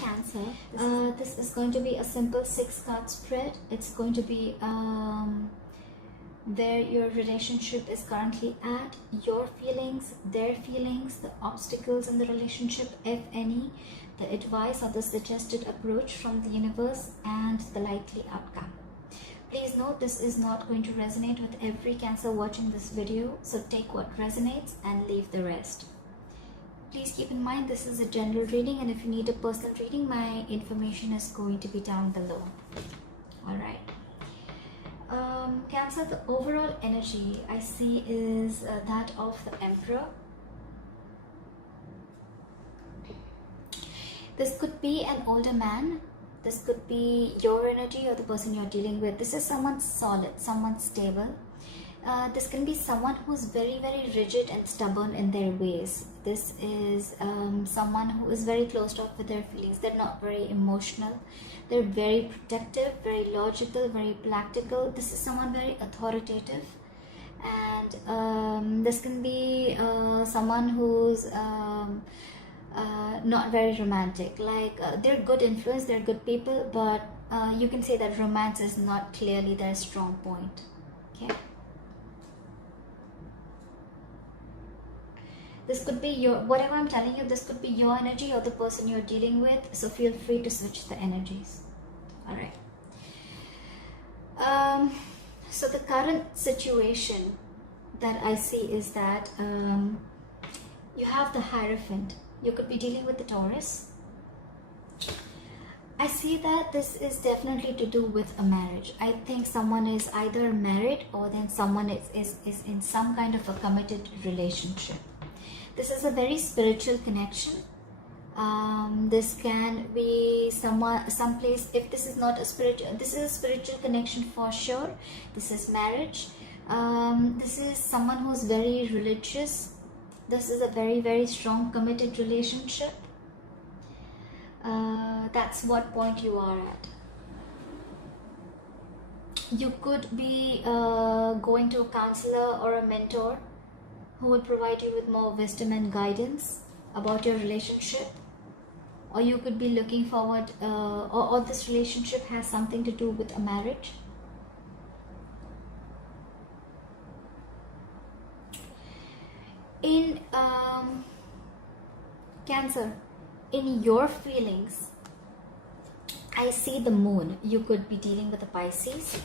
Cancer. This is going to be a simple 6-card spread. It's going to be where your relationship is currently at, your feelings, their feelings, the obstacles in the relationship, if any, the advice or the suggested approach from the universe, and the likely outcome. Please note, this is not going to resonate with every Cancer watching this video, so take what resonates and leave the rest. Please keep in mind this is a general reading, and if you need a personal reading, my information is going to be down below. Alright. Cancer, the overall energy I see is that of the Emperor. This could be an older man. This could be your energy or the person you're dealing with. This is someone solid, someone stable. This can be someone who's very, very rigid and stubborn in their ways. This is someone who is very closed off with their feelings. They're not very emotional. They're very protective, very logical, very practical. This is someone very authoritative. And this can be someone who's not very romantic. Like they're good influence, they're good people, but you can say that romance is not clearly their strong point. Okay. This could be your, whatever I'm telling you, this could be your energy or the person you're dealing with. So feel free to switch the energies. Alright. So the current situation that I see is that you have the Hierophant. You could be dealing with the Taurus. I see that this is definitely to do with a marriage. I think someone is either married or then someone is in some kind of a committed relationship. This is a very spiritual connection. This can be someplace. If this is not a spiritual, this is a spiritual connection for sure. This is marriage. This is someone who's very religious. This is a very, very strong committed relationship. That's what point you are at. You could be going to a counselor or a mentor who will provide you with more wisdom and guidance about your relationship, or you could be looking forward or this relationship has something to do with a marriage. In Cancer, in your feelings, I see the moon. You could be dealing with a Pisces.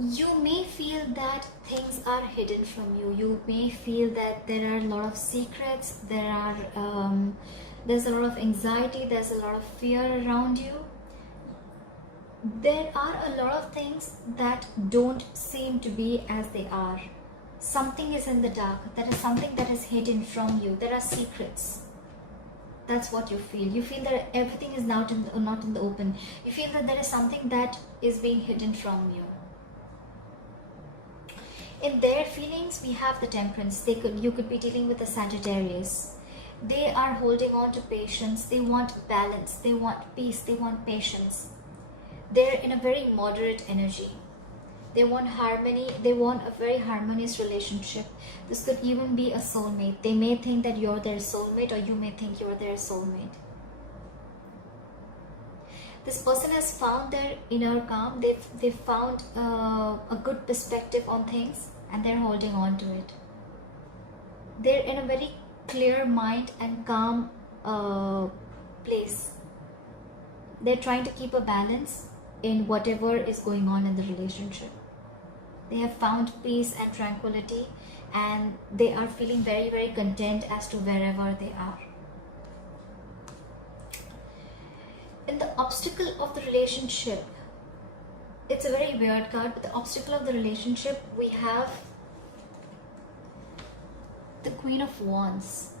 You may feel that things are hidden from you. You may feel that there are a lot of secrets. There's a lot of anxiety. There's a lot of fear around you. There are a lot of things that don't seem to be as they are. Something is in the dark. There is something that is hidden from you. There are secrets. That's what you feel. You feel that everything is not in the open. You feel that there is something that is being hidden from you. In their feelings, we have the Temperance. You could be dealing with a Sagittarius. They are holding on to patience. They want balance. They want peace. They want patience. They're in a very moderate energy. They want harmony. They want a very harmonious relationship. This could even be a soulmate. They may think that you're their soulmate, or you may think you're their soulmate. This person has found their inner calm. They've found a good perspective on things, and they're holding on to it. They're in a very clear mind and calm place. They're trying to keep a balance in whatever is going on in the relationship. They have found peace and tranquility, and they are feeling very, very content as to wherever they are. In the obstacle of the relationship, it's a very weird card, but the obstacle of the relationship, we have the Queen of Wands.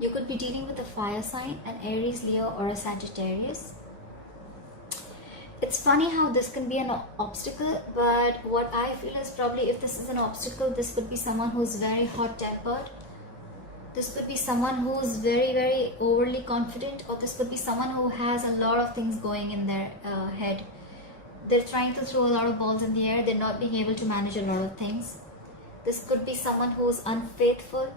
You could be dealing with a fire sign, an Aries, Leo, or a Sagittarius. It's funny how this can be an obstacle, but what I feel is probably if this is an obstacle, this could be someone who's very hot-tempered. This could be someone who's very, very overly confident, or this could be someone who has a lot of things going in their head. They're trying to throw a lot of balls in the air. They're not being able to manage a lot of things. This could be someone who's unfaithful.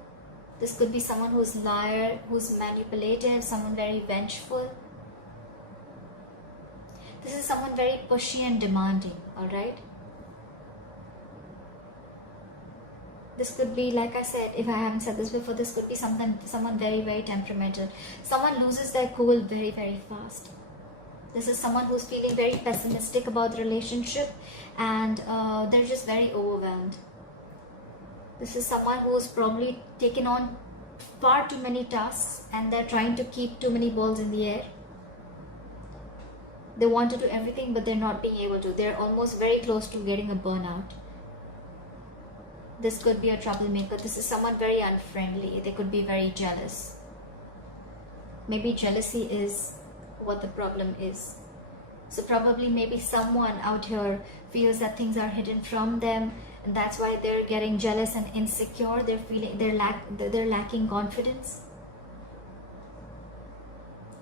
This could be someone who's liar, who's manipulative, someone very vengeful. This is someone very pushy and demanding, alright? This could be, like I said, if I haven't said this before, this could be someone very, very temperamental. Someone loses their cool very, very fast. This is someone who's feeling very pessimistic about the relationship, and they're just very overwhelmed. This is someone who's probably taken on far too many tasks, and they're trying to keep too many balls in the air. They want to do everything, but they're not being able to. They're almost very close to getting a burnout. This could be a troublemaker. This is someone very unfriendly. They could be very jealous. Maybe jealousy is what the problem is. So probably maybe someone out here feels that things are hidden from them, and that's why they're getting jealous and insecure. They're feeling they're lacking confidence.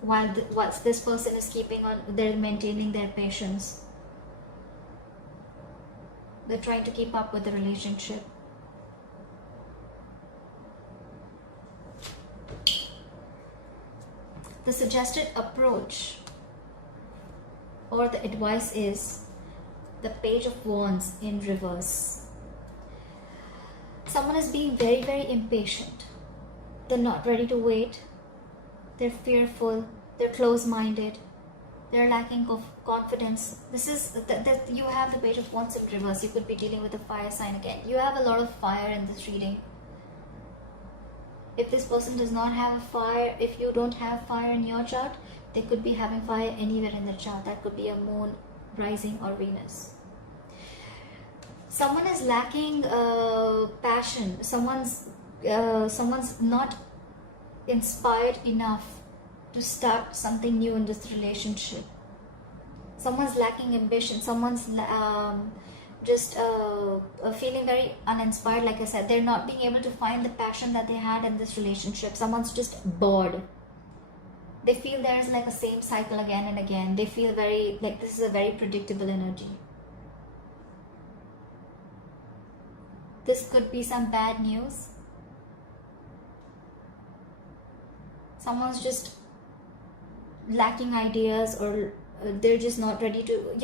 While this person is they're maintaining their patience. They're trying to keep up with the relationship. The suggested approach or the advice is the Page of Wands in reverse. Someone is being very, very impatient. They're not ready to wait. They're fearful. They're close-minded. They're lacking of confidence. This is that you have the Page of Wands in reverse. You could be dealing with a fire sign again. You have a lot of fire in this reading. If this person does not have a fire, if you don't have fire in your chart, they could be having fire anywhere in the chart. That could be a moon, rising, or Venus. Someone is lacking passion. Someone's not inspired enough to start something new in this relationship. Someone's lacking ambition. Someone's just feeling very uninspired. Like I said, they're not being able to find the passion that they had in this relationship. Someone's just bored. They feel there's like a same cycle again and again. They feel very like this is a very predictable energy. This could be some bad news. Someone's just lacking ideas, or they're just not ready to,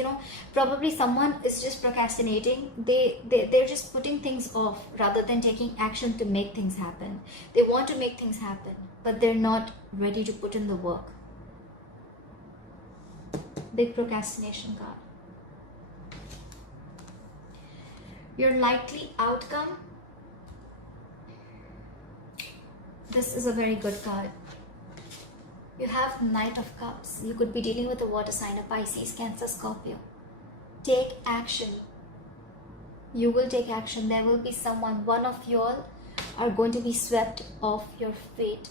probably someone is just procrastinating. They're just putting things off rather than taking action to make things happen. They want to make things happen, but they're not ready to put in the work. Big procrastination card. Your likely outcome. This is a very good card. You have Knight of Cups. You could be dealing with a water sign, a Pisces, Cancer, Scorpio. Take action. You will take action. There will be someone, one of you all are going to be swept off your feet.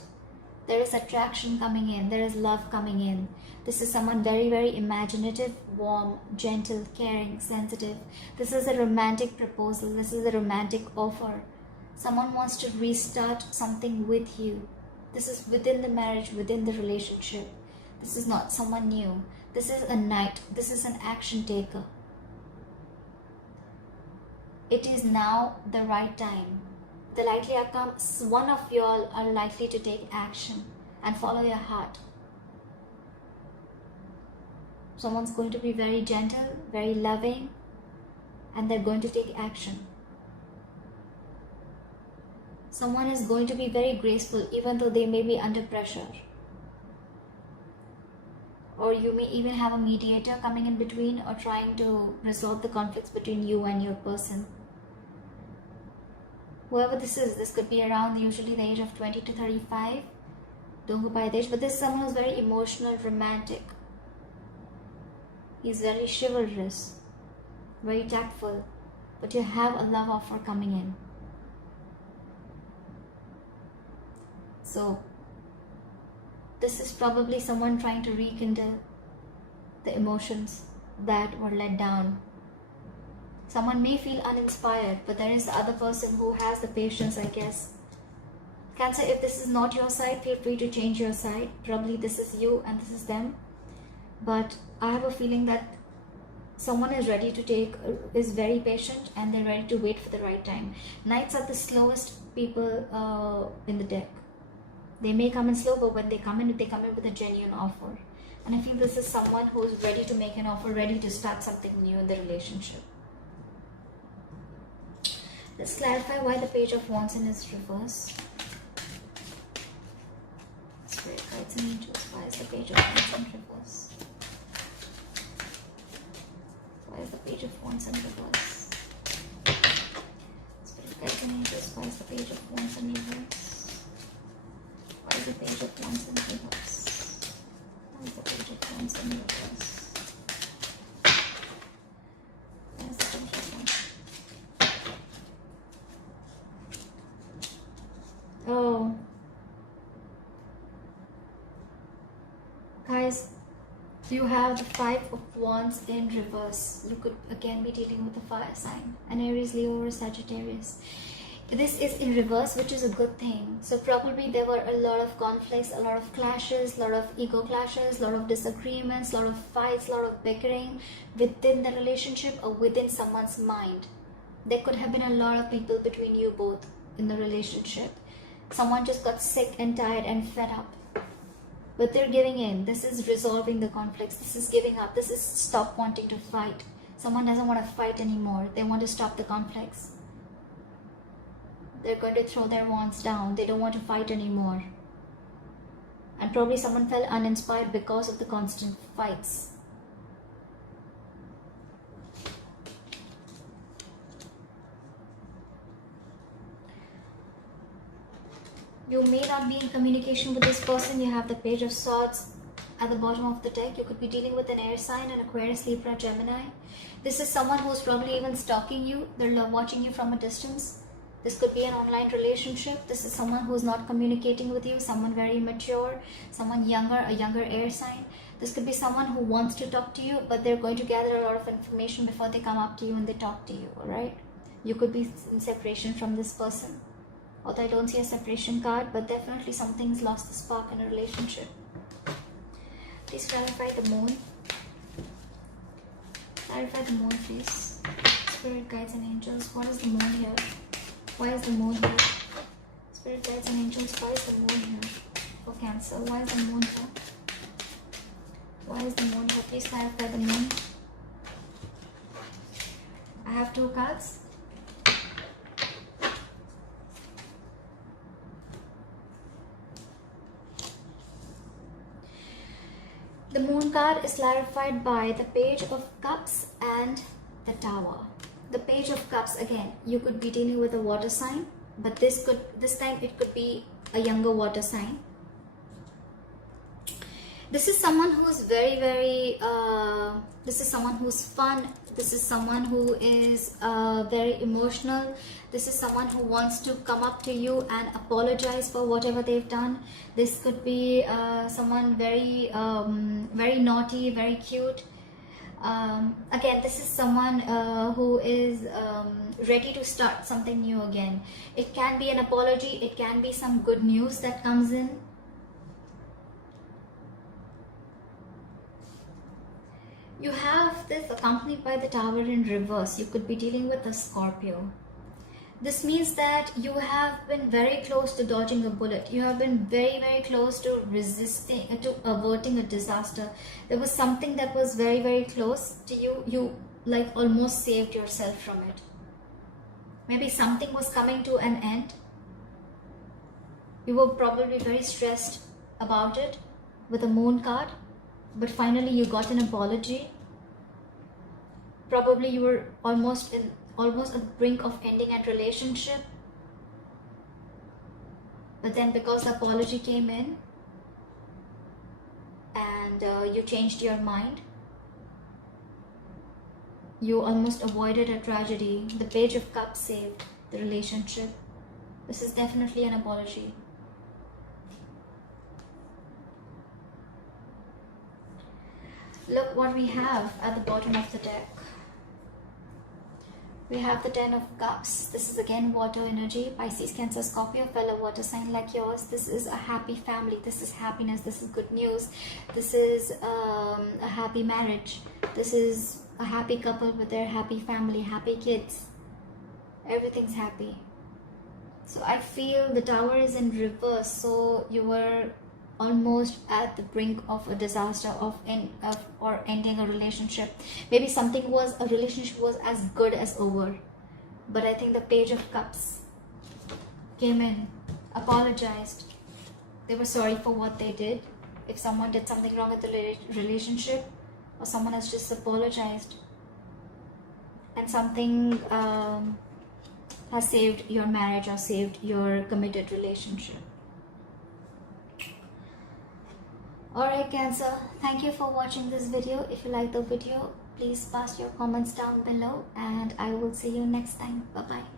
There is attraction coming in. There is love coming in. This is someone very, very imaginative, warm, gentle, caring, sensitive. This is a romantic proposal. This is a romantic offer. Someone wants to restart something with you. This is within the marriage, within the relationship. This is not someone new. This is a knight. This is an action taker. It is now the right time. The likely outcome, one of you all are likely to take action and follow your heart. Someone's going to be very gentle, very loving, and they're going to take action. Someone is going to be very graceful even though they may be under pressure. Or you may even have a mediator coming in between or trying to resolve the conflicts between you and your person. Whoever this is, this could be around usually the age of 20 to 35. Don't go by the age, but this is someone who's very emotional, romantic. He's very chivalrous, very tactful, but you have a love offer coming in. So, this is probably someone trying to rekindle the emotions that were let down. Someone may feel uninspired, but there is the other person who has the patience, I guess. Cancer, if this is not your side, feel free to change your side. Probably this is you and this is them. But I have a feeling that someone is ready to is very patient, and they're ready to wait for the right time. Knights are the slowest people in the deck. They may come in slow, but when they come in with a genuine offer. And I feel this is someone who is ready to make an offer, ready to start something new in the relationship. Let's clarify why the Page of Wands in its reverse. Spirit guides and angels, why is the Page of Wands in reverse? Why is the Page of Wands in reverse? Spirit guides and angels, why is the Page of Wands in reverse? Why is the Page of Wands in reverse? Why is the Page of Wands in reverse? Why is the Page of Wands? Oh. Guys, you have the Five of Wands in reverse. You could again be dealing with a fire sign, an Aries, Leo, or Sagittarius. This is in reverse, which is a good thing. So probably there were a lot of conflicts, a lot of clashes, a lot of ego clashes, a lot of disagreements, a lot of fights, a lot of bickering within the relationship or within someone's mind. There could have been a lot of people between you both in the relationship. Someone just got sick and tired and fed up. But they're giving in. This is resolving the conflicts. This is giving up. This is stop wanting to fight. Someone doesn't want to fight anymore. They want to stop the conflicts. They're going to throw their wands down. They don't want to fight anymore. And probably someone felt uninspired because of the constant fights. You may not be in communication with this person. You have the Page of Swords at the bottom of the deck. You could be dealing with an air sign, an Aquarius, Libra, Gemini. This is someone who's probably even stalking you. They're watching you from a distance. This could be an online relationship. This is someone who's not communicating with you, someone very mature, someone younger, a younger air sign. This could be someone who wants to talk to you, but they're going to gather a lot of information before they come up to you and they talk to you, alright? You could be in separation from this person. Although I don't see a separation card, but definitely something's lost the spark in a relationship. Please clarify the moon. Clarify the moon, please. Spirit guides and angels, what is the moon here? Why is the moon here? Spirit guides and angels, why is the moon here? For Cancer, why is the moon here? Why is the moon here? Please clarify the moon. I have two cards. The moon card is clarified by the Page of Cups and the Tower. The Page of Cups, again, you could be dealing with a water sign, but this time it could be a younger water sign. This is someone who's very, this is someone who's fun. This is someone who is very emotional. This is someone who wants to come up to you and apologize for whatever they've done. This could be someone very, very naughty, very cute. Again, this is someone who is ready to start something new again. It can be an apology. It can be some good news that comes in. You have this accompanied by the Tower in reverse. You could be dealing with a Scorpio. This means that you have been very close to dodging a bullet. You have been very, very close to resisting, to averting a disaster. There was something that was very, very close to you. You like almost saved yourself from it. Maybe something was coming to an end. You were probably very stressed about it with a moon card. But finally you got an apology. Probably you were almost at the brink of ending a relationship. But then because the apology came in and you changed your mind, you almost avoided a tragedy. The Page of Cups saved the relationship. This is definitely an apology. Look what we have at the bottom of the deck. We have the Ten of Cups. This is again water energy. Pisces, Cancer, Scorpio, fellow water sign like yours. This is a happy family. This is happiness. This is good news. This is a happy marriage. This is a happy couple with their happy family, happy kids. Everything's happy. So I feel the Tower is in reverse, so you were almost at the brink of a disaster or ending a relationship. Maybe a relationship was as good as over, but I think the Page of Cups came in, apologized. They were sorry for what they did. If someone did something wrong with the relationship, or someone has just apologized, and something has saved your marriage or saved your committed relationship. Alright Cancer, thank you for watching this video. If you like the video, please pass your comments down below, and I will see you next time. Bye bye.